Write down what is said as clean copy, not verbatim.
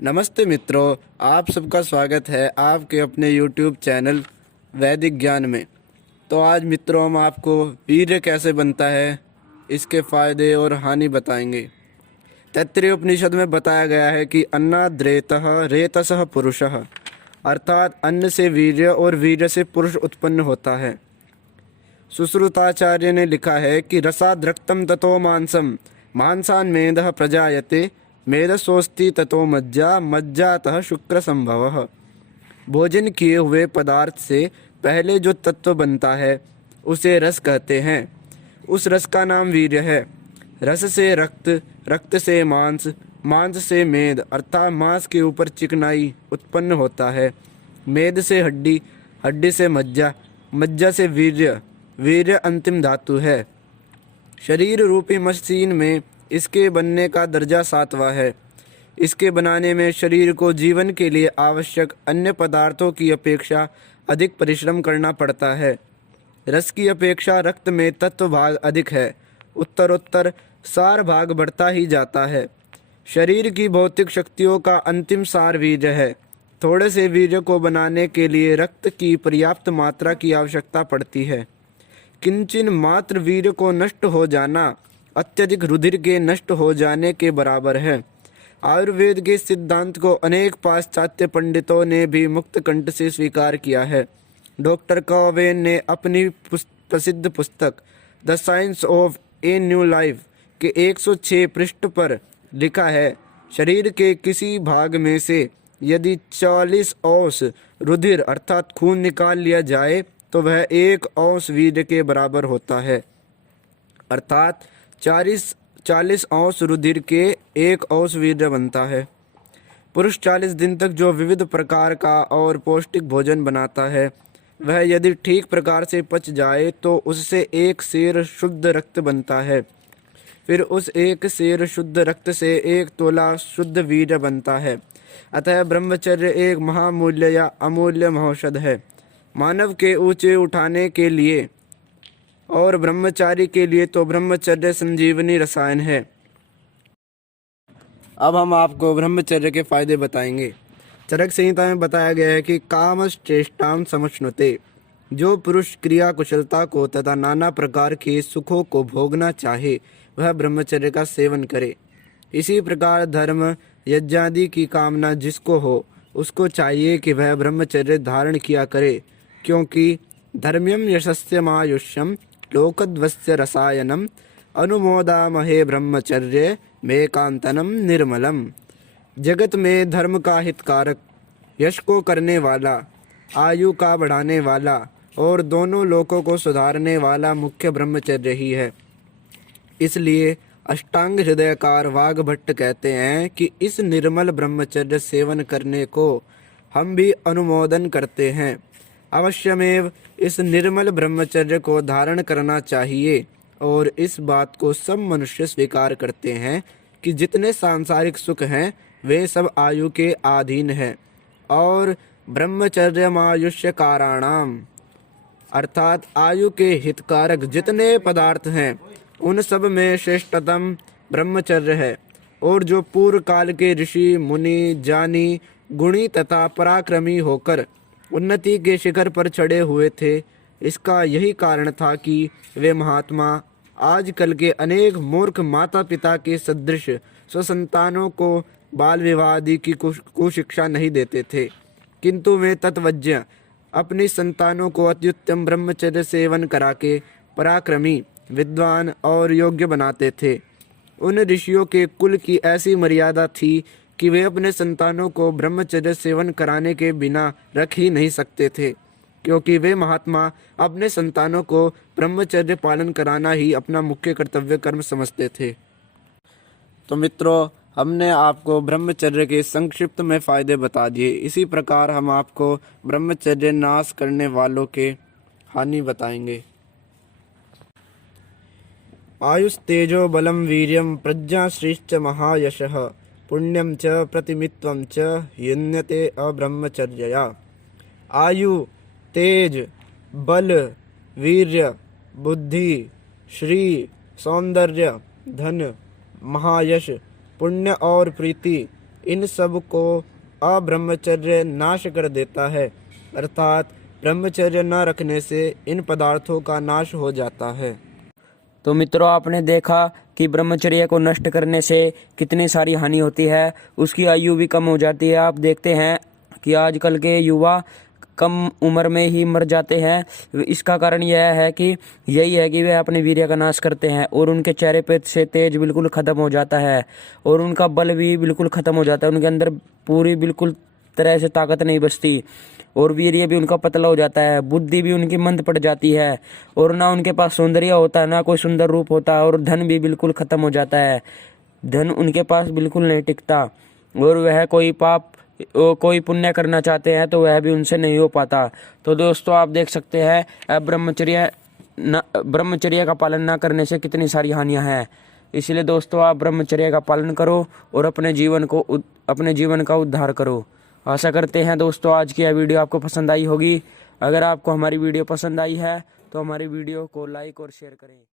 नमस्ते मित्रों, आप सबका स्वागत है आपके अपने YouTube चैनल वैदिक ज्ञान में। तो आज मित्रों हम आपको वीर्य कैसे बनता है, इसके फायदे और हानि बताएंगे। तैत्तिरीय उपनिषद में बताया गया है कि अन्नाद्रेतः रेतसः पुरुषः, अर्थात अन्न से वीर्य और वीर्य से पुरुष उत्पन्न होता है। सुश्रुताचार्य ने लिखा है कि रसाद रक्तम ततो मांसम, मांसान मेदः प्रजायते, मेदसोस्ति ततो मज्जा, मज्जातः शुक्र संभवः। भोजन किए हुए पदार्थ से पहले जो तत्व बनता है उसे रस कहते हैं। उस रस का नाम वीर्य है। रस से रक्त, रक्त से मांस, मांस से मेद अर्थात मांस के ऊपर चिकनाई उत्पन्न होता है। मेद से हड्डी, हड्डी से मज्जा, मज्जा से वीर्य, वीर्य अंतिम धातु है। शरीर रूपी मशीन में इसके बनने का दर्जा 7वां है। इसके बनाने में शरीर को जीवन के लिए आवश्यक अन्य पदार्थों की अपेक्षा अधिक परिश्रम करना पड़ता है। रस की अपेक्षा रक्त में तत्व भाग अधिक है। उत्तरोत्तर सार भाग बढ़ता ही जाता है। शरीर की भौतिक शक्तियों का अंतिम सार वीर्य है। थोड़े से वीर्य को बनाने के लिए रक्त की पर्याप्त मात्रा की आवश्यकता पड़ती है। किंचन मात्र वीर्य को नष्ट हो जाना अत्यधिक रुधिर के नष्ट हो जाने के बराबर है। आयुर्वेद के सिद्धांत को अनेक पाश्चात्य पंडितों ने भी मुक्त कंठ से स्वीकार किया है। डॉक्टर कॉवेन ने अपनी प्रसिद्ध पुस्तक the science of a new life के 106 पृष्ठ पर लिखा है, शरीर के किसी भाग में से यदि 40 औंस रुधिर अर्थात खून निकाल लिया जाए तो वह 1 औंस वीर्य के बराबर होता है। अर्थात 40 औंस रुधिर के 1 औंस वीर्य बनता है। पुरुष 40 दिन तक जो विविध प्रकार का और पौष्टिक भोजन बनाता है वह यदि ठीक प्रकार से पच जाए तो उससे 1 सेर शुद्ध रक्त बनता है। फिर उस 1 सेर शुद्ध रक्त से 1 तोला शुद्ध वीर्य बनता है। अतः ब्रह्मचर्य एक महामूल्य या अमूल्य महौषध है। मानव के ऊंचे उठाने के लिए और ब्रह्मचारी के लिए तो ब्रह्मचर्य संजीवनी रसायन है। अब हम आपको ब्रह्मचर्य के फायदे बताएंगे। चरक संहिता में बताया गया है कि कामश्चेष्टां समश्नुते, जो पुरुष क्रिया कुशलता को तथा नाना प्रकार के सुखों को भोगना चाहे वह ब्रह्मचर्य का सेवन करे। इसी प्रकार धर्म यज्ञादि की कामना जिसको हो उसको चाहिए कि वह ब्रह्मचर्य धारण किया करे, क्योंकि धर्म्यम यशस्यमायुष्यम लोकद्वस्य रसायनम अनुमोदामहे ब्रह्मचर्य मेकांतनम निर्मलम। जगत में धर्म का हितकारक, यश को करने वाला, आयु का बढ़ाने वाला और दोनों लोकों को सुधारने वाला मुख्य ब्रह्मचर्य ही है। इसलिए अष्टांग हृदयकार वाग्भट्ट कहते हैं कि इस निर्मल ब्रह्मचर्य सेवन करने को हम भी अनुमोदन करते हैं। अवश्यमेव इस निर्मल ब्रह्मचर्य को धारण करना चाहिए और इस बात को सब मनुष्य स्वीकार करते हैं कि जितने सांसारिक सुख हैं वे सब आयु के अधीन हैं और ब्रह्मचर्यमायुष्य काराणाम अर्थात आयु के हितकारक जितने पदार्थ हैं उन सब में श्रेष्ठतम ब्रह्मचर्य है। और जो पूर्व काल के ऋषि मुनि ज्ञानी गुणी तथा पराक्रमी होकर उन्नति के शिखर पर चढ़े हुए थे, इसका यही कारण था कि वे महात्मा आजकल के अनेक मूर्ख माता पिता के सदृश स्वसंतानों को बाल विवाह आदि की कुशिक्षा नहीं देते थे, किंतु वे तत्वज्ञ अपनी संतानों को अत्युत्तम ब्रह्मचर्य सेवन करा के पराक्रमी, विद्वान और योग्य बनाते थे। उन ऋषियों के कुल की ऐसी मर्यादा थी कि वे अपने संतानों को ब्रह्मचर्य सेवन कराने के बिना रख ही नहीं सकते थे, क्योंकि वे महात्मा अपने संतानों को ब्रह्मचर्य पालन कराना ही अपना मुख्य कर्तव्य कर्म समझते थे। तो मित्रों, हमने आपको ब्रह्मचर्य के संक्षिप्त में फायदे बता दिए। इसी प्रकार हम आपको ब्रह्मचर्य नाश करने वालों के हानि बताएंगे। आयुस्तेजो बलम वीर्यम प्रज्ञा श्रीश्च महायशः पुण्यम च प्रतिमित्वं च युन्यते अब्रह्मचर्यया। आयु, तेज, बल, वीर्य, बुद्धि, श्री, सौंदर्य, धन, महायश, पुण्य और प्रीति इन सब को अब्रह्मचर्य नाश कर देता है, अर्थात ब्रह्मचर्य न रखने से इन पदार्थों का नाश हो जाता है। तो मित्रों, आपने देखा कि ब्रह्मचर्य को नष्ट करने से कितनी सारी हानि होती है, उसकी आयु भी कम हो जाती है। आप देखते हैं कि आजकल के युवा कम उम्र में ही मर जाते हैं। इसका कारण यह है कि वे अपने वीर्य का नाश करते हैं और उनके चेहरे पे से तेज बिल्कुल खत्म हो जाता है और उनका बल भी बिल्कुल खत्म हो जाता है। उनके अंदर पूरी बिल्कुल तरह से ताकत नहीं बचती और वीर्य भी उनका पतला हो जाता है, बुद्धि भी उनकी मंद पड़ जाती है और ना उनके पास सौंदर्य होता है, ना कोई सुंदर रूप होता है और धन भी बिल्कुल खत्म हो जाता है। धन उनके पास बिल्कुल नहीं टिकता और वह कोई पुण्य करना चाहते हैं तो वह भी उनसे नहीं हो पाता। तो दोस्तों, आप देख सकते हैं ब्रह्मचर्य का पालन न करने से कितनी सारी हानियां हैं। इसलिए दोस्तों, आप ब्रह्मचर्य का पालन करो और अपने जीवन का उद्धार करो। आशा करते हैं दोस्तों आज की यह वीडियो आपको पसंद आई होगी। अगर आपको हमारी वीडियो पसंद आई है तो हमारी वीडियो को लाइक और शेयर करें।